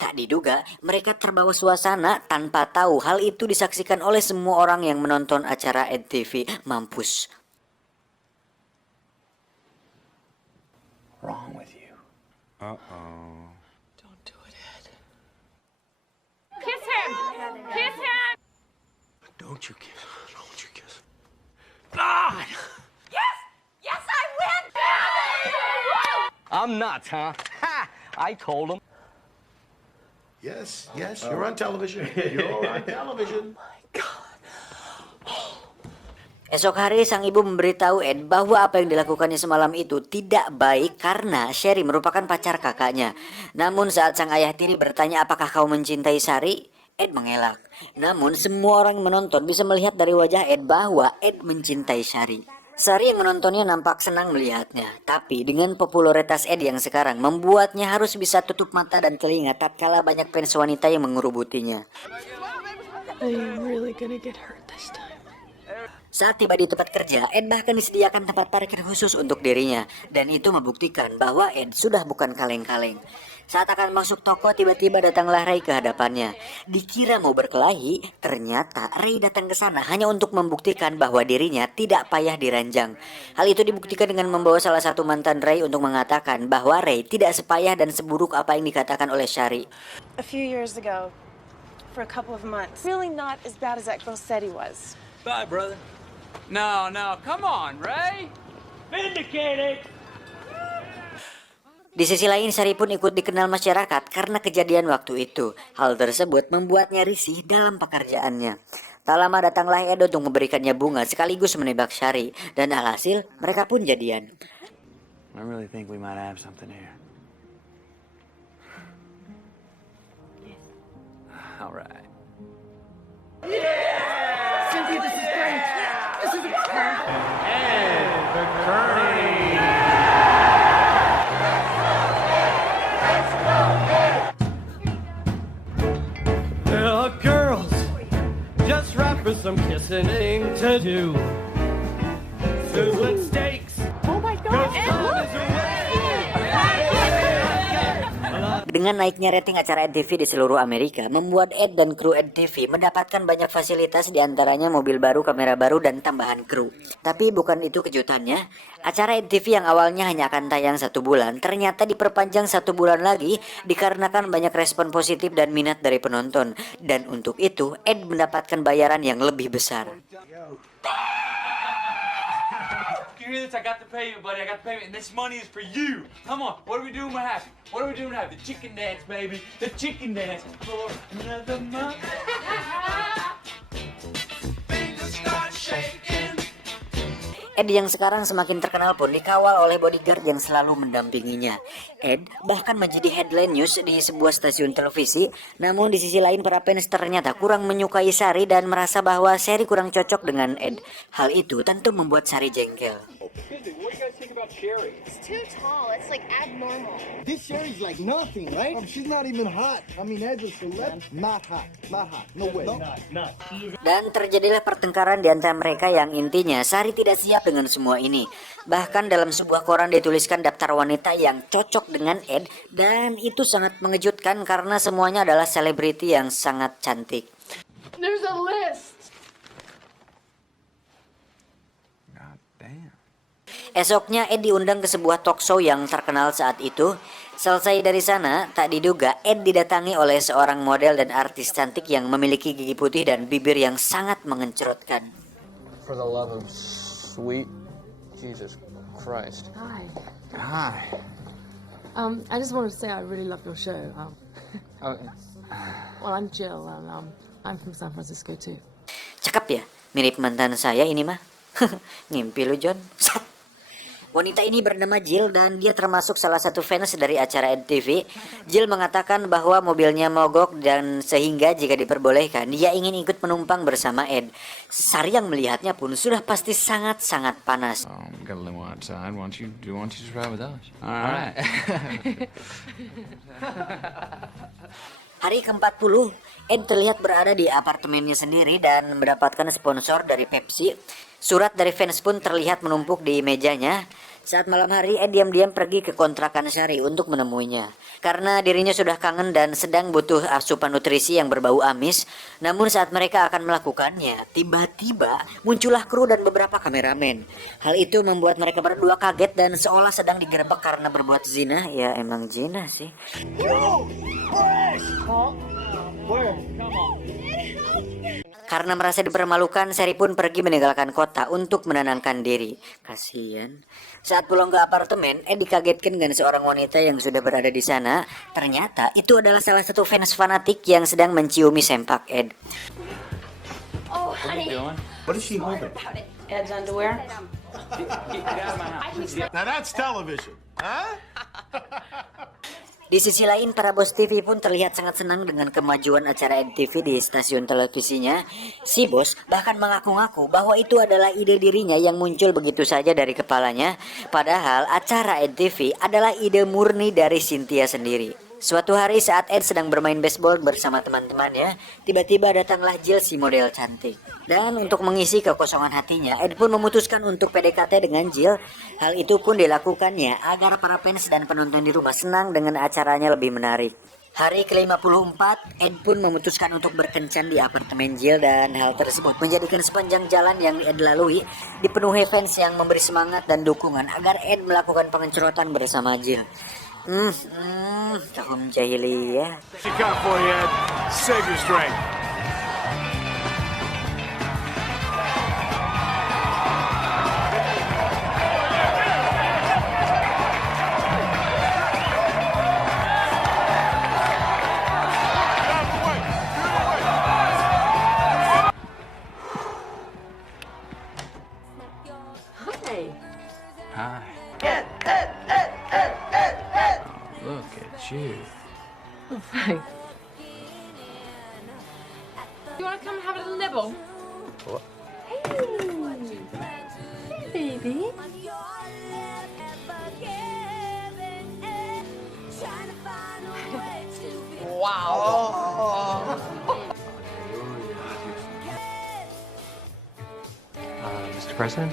Tak diduga, mereka terbawa suasana tanpa tahu hal itu disaksikan oleh semua orang yang menonton acara EDTV. Mampus. Wrong with you? Uh-oh. Don't do it, Ed. Kiss him! Kiss him! Don't you kiss. Don't you kiss. God! Yes! Yes, I win! I'm nuts, huh? Ha! I told him. Yes, you're on television. You're on television. Esok hari sang ibu memberitahu Ed bahwa apa yang dilakukannya semalam itu tidak baik karena Sherry merupakan pacar kakaknya. Namun saat sang ayah tiri bertanya apakah kau mencintai Sari, Ed mengelak. Namun semua orang yang menonton bisa melihat dari wajah Ed bahwa Ed mencintai Sari. Sari yang menontonnya nampak senang melihatnya, tapi dengan popularitas Ed yang sekarang membuatnya harus bisa tutup mata dan telinga tatkala banyak fans wanita yang mengerubutinya. Are you really gonna get hurt this time? Saat tiba di tempat kerja, Ed bahkan disediakan tempat parkir khusus untuk dirinya, dan itu membuktikan bahwa Ed sudah bukan kaleng-kaleng. Saat akan masuk toko, tiba-tiba datanglah Ray ke hadapannya. Dikira mau berkelahi, ternyata Ray datang ke sana hanya untuk membuktikan bahwa dirinya tidak payah diranjang. Hal itu dibuktikan dengan membawa salah satu mantan Ray untuk mengatakan bahwa Ray tidak sepayah dan seburuk apa yang dikatakan oleh Shari. A few years ago, for a couple of months. Really not as bad as that girl said he was. Bye, brother. No, come on, Ray. Vindicated. Di sisi lain, Sari pun ikut dikenal masyarakat karena kejadian waktu itu. Hal tersebut membuatnya risih dalam pekerjaannya. Tak lama datanglah Ed untuk memberikannya bunga sekaligus menebak Sari, dan alhasil mereka pun jadian. I really think we might have something here. All right. Well, girls, just right for some kissing to do. Sizzling steaks. Oh my God! Ed, look! Dengan naiknya rating acara EDTV di seluruh Amerika, membuat Ed dan kru EDTV mendapatkan banyak fasilitas, diantaranya mobil baru, kamera baru, dan tambahan kru. Tapi bukan itu kejutannya, acara EDTV yang awalnya hanya akan tayang 1 bulan, ternyata diperpanjang 1 bulan lagi dikarenakan banyak respon positif dan minat dari penonton. Dan untuk itu, Ed mendapatkan bayaran yang lebih besar. You hear this? I got the payment, buddy. I got the payment, and this money is for you. Come on. What are we doing? We're happy. What are we doing? Happy? The chicken dance, baby. The chicken dance for another month. Ed yang sekarang semakin terkenal pun dikawal oleh bodyguard yang selalu mendampinginya. Ed bahkan menjadi headline news di sebuah stasiun televisi. Namun di sisi lain para fans ternyata kurang menyukai Sari dan merasa bahwa Sari kurang cocok dengan Ed. Hal itu tentu membuat Sari jengkel. It's too tall. It's like abnormal. This Sherry's like nothing, right? She's not even hot. I mean, as a celeb, not hot. No way. Not. Dan terjadilah pertengkaran di antara mereka yang intinya Sari tidak siap dengan semua ini. Bahkan dalam sebuah koran dituliskan daftar wanita yang cocok dengan Ed, dan itu sangat mengejutkan karena semuanya adalah selebriti yang sangat cantik. There's a list! God damn. Esoknya Ed diundang ke sebuah talk show yang terkenal saat itu. Selesai dari sana, tak diduga Ed didatangi oleh seorang model dan artis cantik yang memiliki gigi putih dan bibir yang sangat mengencurutkan. For the love of sweet Jesus Christ. Hi. Hi. I just wanted to say I really love your show. Oh, Well, I'm Jill, and I'm from San Francisco too. Cakep ya, mirip mantan saya ini mah. Ngimpi lu John. Wanita ini bernama Jill dan dia termasuk salah satu fans dari acara EDTV. Jill mengatakan bahwa mobilnya mogok dan sehingga jika diperbolehkan dia ingin ikut menumpang bersama Ed. Sari yang melihatnya pun sudah pasti sangat-sangat panas. We got a limo outside. Why don't you just ride with us? All right. Hari ke-40, Ed terlihat berada di apartemennya sendiri dan mendapatkan sponsor dari Pepsi. Surat dari fans pun terlihat menumpuk di mejanya. Saat malam hari, Ed diam-diam pergi ke kontrakan Sari untuk menemuinya. karena dirinya sudah kangen dan sedang butuh asupan nutrisi yang berbau amis. Namun saat mereka akan melakukannya, tiba-tiba muncullah kru dan beberapa kameramen. Hal itu membuat mereka berdua kaget dan seolah sedang digerebek karena berbuat zina. Ya emang zina sih. Karena merasa dipermalukan, Sherry pun pergi meninggalkan kota untuk menenangkan diri. Kasian. Saat pulang ke apartemen, Ed dikagetkan dengan seorang wanita yang sudah berada di sana. Ternyata itu adalah salah satu fans fanatik yang sedang menciumi sempak Ed. Oh, honey. What is she holding? Ed's underwear. Now that's television, huh? Di sisi lain, para bos TV pun terlihat sangat senang dengan kemajuan acara EdTV di stasiun televisinya. Si bos bahkan mengaku-ngaku bahwa itu adalah ide dirinya yang muncul begitu saja dari kepalanya. Padahal acara EdTV adalah ide murni dari Cynthia sendiri. Suatu hari saat Ed sedang bermain baseball bersama teman-temannya, tiba-tiba datanglah Jill, si model cantik. Dan untuk mengisi kekosongan hatinya, Ed pun memutuskan untuk PDKT dengan Jill. Hal itu pun dilakukannya agar para fans dan penonton di rumah senang dengan acaranya lebih menarik. Hari ke-54, Ed pun memutuskan untuk berkencan di apartemen Jill dan hal tersebut menjadikan sepanjang jalan yang Ed lalui dipenuhi fans yang memberi semangat dan dukungan agar Ed melakukan pengencerotan bersama Jill. Tahun jahiliyah. She coming for you, Ed. Save your strength. Hi. Look at you. Oh, thanks. You want to come and have a little nibble? What? Hey, baby. Mr. President?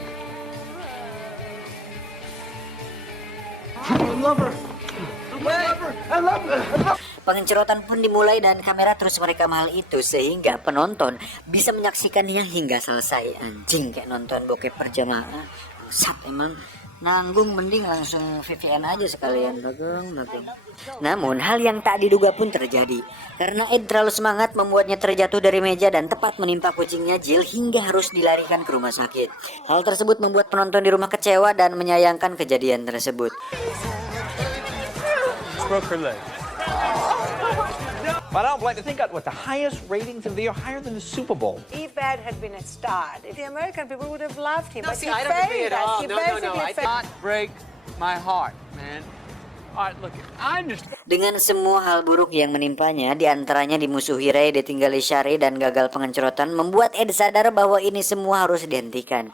Pengencerotan pun dimulai dan kamera terus merekam hal itu sehingga penonton bisa menyaksikannya hingga selesai. Anjing, kayak nonton bokep berjamaah. Sat emang. Nanggung mending langsung VPN aja sekalian. Dagang. Namun hal yang tak diduga pun terjadi. Karena Ed terlalu semangat membuatnya terjatuh dari meja dan tepat menimpa kucingnya Jill hingga harus dilarikan ke rumah sakit. Hal tersebut membuat penonton di rumah kecewa dan menyayangkan kejadian tersebut. Broke her leg. But I don't like to think of what the highest ratings of the year, higher than the Super Bowl. If Ed had been a star, the American people would have loved him. No, but see, he I don't agree failed at us. all. He No, I basically did failed. not break my heart, man. All right, look, I understand. Dengan semua hal buruk yang menimpanya, diantaranya dimusuhi Ray, ditinggali Shari, dan gagal pengencerotan, membuat Ed sadar bahwa ini semua harus dihentikan.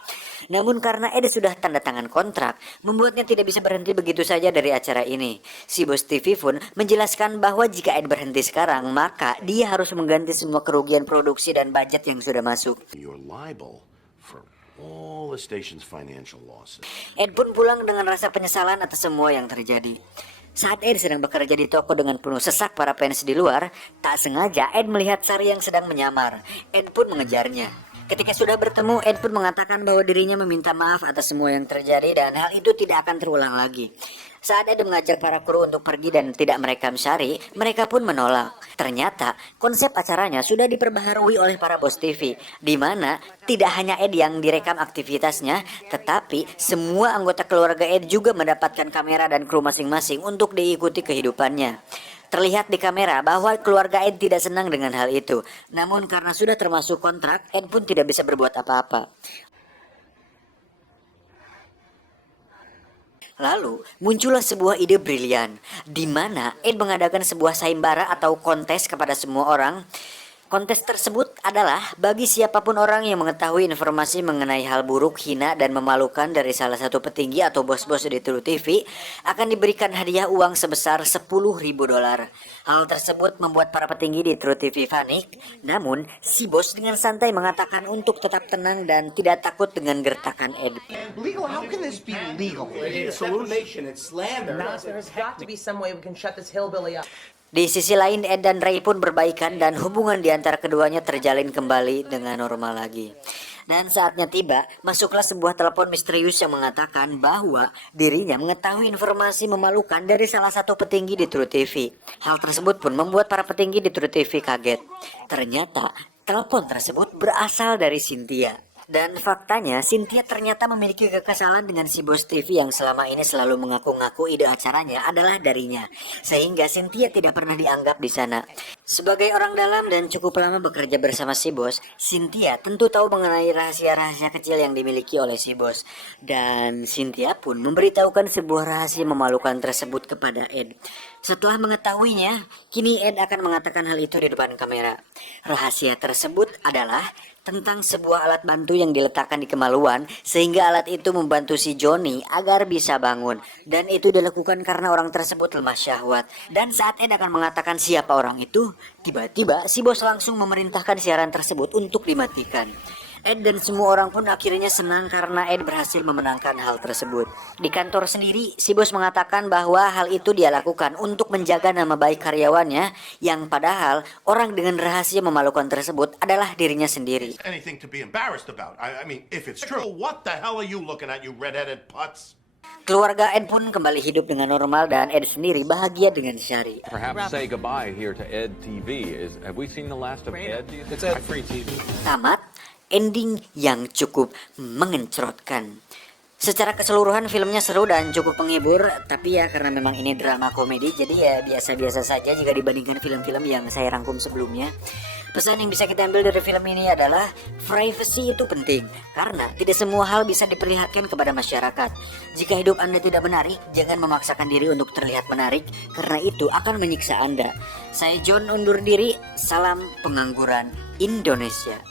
Namun karena Ed sudah tanda tangan kontrak, membuatnya tidak bisa berhenti begitu saja dari acara ini. Si bos TV pun menjelaskan bahwa jika Ed berhenti sekarang, maka dia harus mengganti semua kerugian produksi dan budget yang sudah masuk. You're liable for all the station's financial losses. Ed pun pulang dengan rasa penyesalan atas semua yang terjadi. Saat Ed sedang bekerja di toko dengan penuh sesak para fans di luar, tak sengaja Ed melihat Shari yang sedang menyamar. Ed pun mengejarnya. Ketika sudah bertemu, Ed pun mengatakan bahwa dirinya meminta maaf atas semua yang terjadi dan hal itu tidak akan terulang lagi. Saat Ed mengajak para kru untuk pergi dan tidak merekam Shari, mereka pun menolak. Ternyata konsep acaranya sudah diperbaharui oleh para bos TV, di mana tidak hanya Ed yang direkam aktivitasnya, tetapi semua anggota keluarga Ed juga mendapatkan kamera dan kru masing-masing untuk diikuti kehidupannya. Terlihat di kamera bahwa keluarga Ed tidak senang dengan hal itu. Namun karena sudah termasuk kontrak, Ed pun tidak bisa berbuat apa-apa. Lalu muncullah sebuah ide brilian, di mana Ed mengadakan sebuah sayembara atau kontes kepada semua orang. Kontes tersebut adalah bagi siapapun orang yang mengetahui informasi mengenai hal buruk, hina, dan memalukan dari salah satu petinggi atau bos-bos di True TV akan diberikan hadiah uang sebesar $10.000. Hal tersebut membuat para petinggi di True TV panik, namun si bos dengan santai mengatakan untuk tetap tenang dan tidak takut dengan gertakan Ed. Legal? How can this be legal? It's defamation. It's slander. There's got to be some way we can shut this hillbilly up. Di sisi lain, Ed dan Ray pun berbaikan dan hubungan di antara keduanya terjalin kembali dengan normal lagi. Dan saatnya tiba, masuklah sebuah telepon misterius yang mengatakan bahwa dirinya mengetahui informasi memalukan dari salah satu petinggi di True TV. Hal tersebut pun membuat para petinggi di True TV kaget. Ternyata, telepon tersebut berasal dari Cynthia. Dan faktanya, Cynthia ternyata memiliki kekesalan dengan si bos TV yang selama ini selalu mengaku-ngaku ide acaranya adalah darinya. Sehingga Cynthia tidak pernah dianggap di sana. Sebagai orang dalam dan cukup lama bekerja bersama si bos, Cynthia tentu tahu mengenai rahasia-rahasia kecil yang dimiliki oleh si bos. Dan Cynthia pun memberitahukan sebuah rahasia memalukan tersebut kepada Ed. Setelah mengetahuinya, kini Ed akan mengatakan hal itu di depan kamera. Rahasia tersebut adalah tentang sebuah alat bantu yang diletakkan di kemaluan sehingga alat itu membantu si Johnny agar bisa bangun, dan itu dilakukan karena orang tersebut lemah syahwat. Dan saat Ed akan mengatakan siapa orang itu, tiba-tiba si bos langsung memerintahkan siaran tersebut untuk dimatikan. Ed dan semua orang pun akhirnya senang karena Ed berhasil memenangkan hal tersebut. Di kantor sendiri, si bos mengatakan bahwa hal itu dia lakukan untuk menjaga nama baik karyawannya, yang padahal orang dengan rahasia memalukan tersebut adalah dirinya sendiri. Anything to be embarrassed about. I mean, if it's true, what the hell are you looking at, you red-headed putz? Keluarga Ed pun kembali hidup dengan normal dan Ed sendiri bahagia dengan Shari. Perhaps say goodbye here to Ed TV. Have we seen the last of Ed? It's Ed Free TV. Tamat. Ending yang cukup mengencrotkan. Secara keseluruhan filmnya seru dan cukup menghibur, tapi ya karena memang ini drama komedi, jadi ya biasa-biasa saja jika dibandingkan film-film yang saya rangkum sebelumnya. Pesan yang bisa kita ambil dari film ini adalah privacy itu penting, karena tidak semua hal bisa diperlihatkan kepada masyarakat. Jika hidup Anda tidak menarik, jangan memaksakan diri untuk terlihat menarik, karena itu akan menyiksa Anda. Saya John undur diri, salam pengangguran Indonesia.